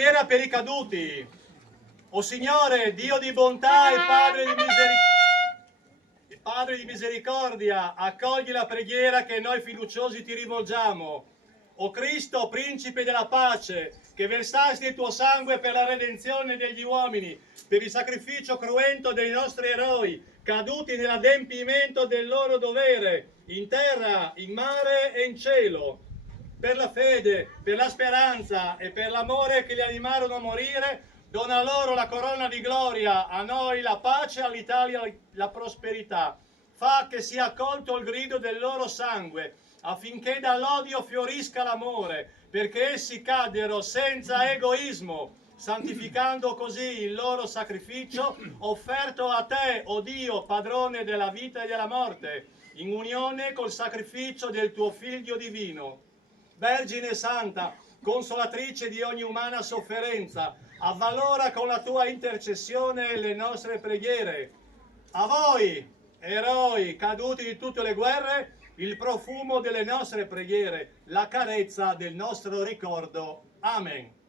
Preghiera per i caduti. O Signore, Dio di bontà e Padre di misericordia, accogli la preghiera che noi fiduciosi ti rivolgiamo. O Cristo, Principe della pace, che versasti il tuo sangue per la redenzione degli uomini, per il sacrificio cruento dei nostri eroi, caduti nell'adempimento del loro dovere, in terra, in mare e in cielo. Per la fede, per la speranza e per l'amore che li animarono a morire, dona loro la corona di gloria, a noi la pace, all'Italia la prosperità. Fa che sia accolto il grido del loro sangue, affinché dall'odio fiorisca l'amore, perché essi caddero senza egoismo, santificando così il loro sacrificio offerto a te, o Dio, padrone della vita e della morte, in unione col sacrificio del tuo Figlio divino. Vergine Santa, consolatrice di ogni umana sofferenza, avvalora con la tua intercessione le nostre preghiere. A voi, eroi caduti di tutte le guerre, il profumo delle nostre preghiere, la carezza del nostro ricordo. Amen.